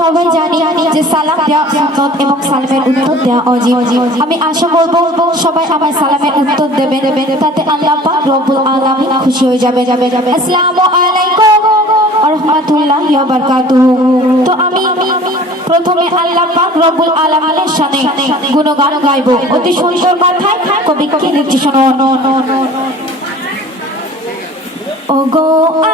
সবাই জানি যে সালাম দেওয়া সুন্নত এবং সালামের উত্তর দেওয়া অজীব। আমি আশা করব সবাই আমার সালামের উত্তর দেবে তাতে আল্লাহ পাক রব্বুল খুশি হয়ে যাবে। যাবে যাবে আসসালামু আলাইকুম রাহমাতুল্লাহি তো আমি প্রথমে আল্লাহ পাক রব্বুল আলামিনের সাথে গুণগান গাইবো। অতি সুন্দর কথায় কবি কি লিখছি ওগো আল্লাহ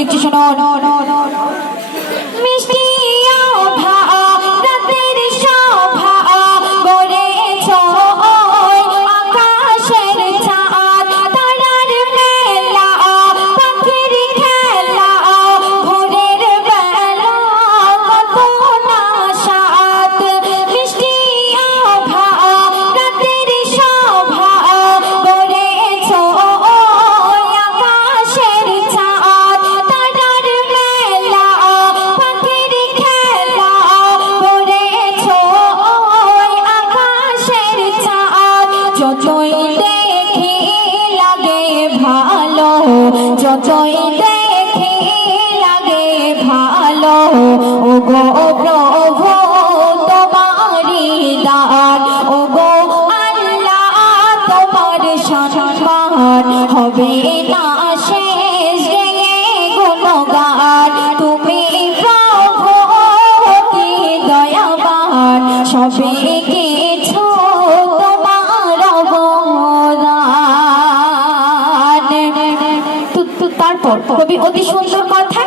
কবি আর কি লিখছে শোনো যতই দেখি লাগে ভালো, যতই দেখি লাগে ভালো ও গো প্রভু তোমারি দান ও গো আল্লাহ তোমার সম্মান, হবে না শেষ গুণগান। তুমি প্রভু দয়াবান, সবে তারপর কবি অতি সুন্দর কথা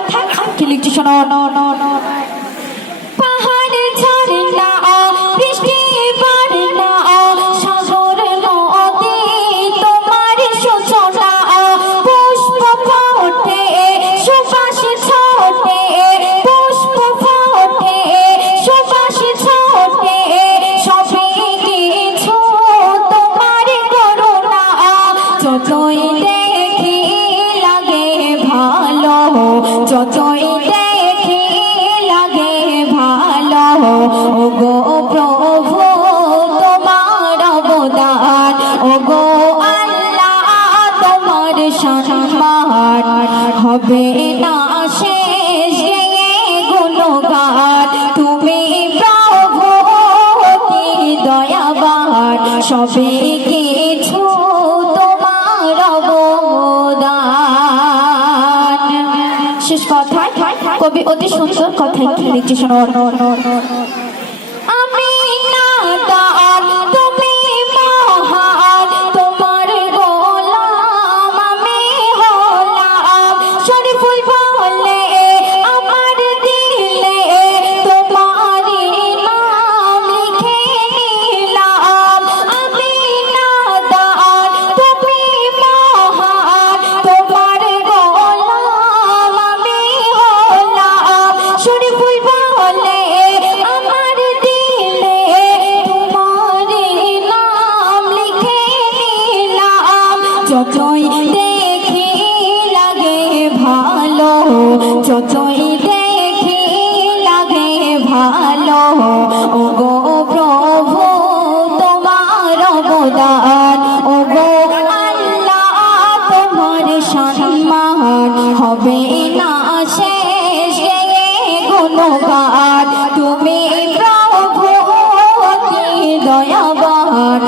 কি লিখছি শোনো। ও গো প্রভু, তোমার অবদান। ও গো আল্লাহ, তোমার হবে না শেষ গুণগান। তুমি প্রভু, অতি দয়াবান। সবে কিছু তোমার অবদান। শেষ কথায় কবি অতি সুন্দর কথায় লিখছে শোনো না শেষ গুণগান। তুমি প্রভু দয়াবান